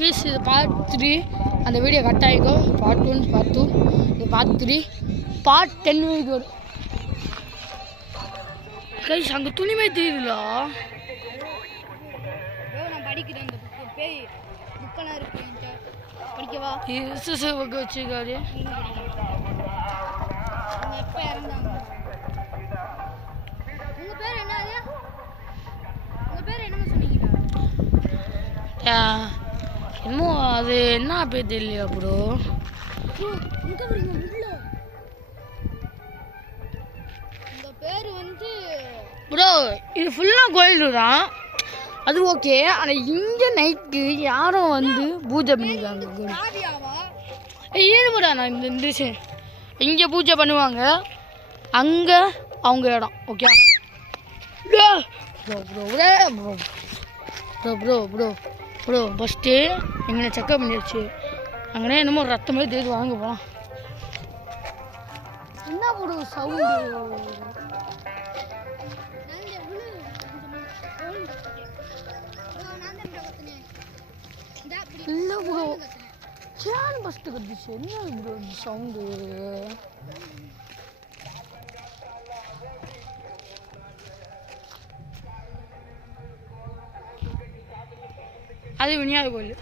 Please இது part 3 அந்த video cut ஆகிக்கும். பார்ட் 1 பார்ட் 2 இது பார்ட் 3 பார்ட் 10 வரைக்கும் வரும். கைஸ் அங்கே துணிமே தெரியுதுல. நான் படிக்கிறேன் இந்த புக்கு பேய் புக்கெல்லாம் இருக்கு படிக்கவா புக்கு வச்சுக்காரு. எப்போ இறந்தாங்க? உங்கள் பேர் என்னது? உங்கள் பேர் என்னமோ சொன்னீங்களா? என்னமோ அது என்ன பேர் தெரியலையா ப்ரோ. உங்கள் பேர் வந்து ப்ரோ இது ஃபுல்லாக கோயிலு தான், அது ஓகே. ஆனால் இங்கே நைட்டு யாரும் வந்து பூஜை பண்ணியிருக்காங்க. ஏழுபடா நான் இந்த இங்கே பூஜை பண்ணுவாங்க, அங்கே அவங்க இடம். Okay bro bro bro bro bro bro bro bro first எங்களை செக்கப் பண்ணிடுச்சு. அங்கே என்னமோ ரத்தமே தெரியுது, வாங்க போகலாம். என்ன ப்ரோ சவுண்டு? இல்லை ப்ரோ சேன் ஃபஸ்ட்டு கத்துச்சு. என்ன ப்ரோ சவுண்டு? அது வினியாத கோயில்.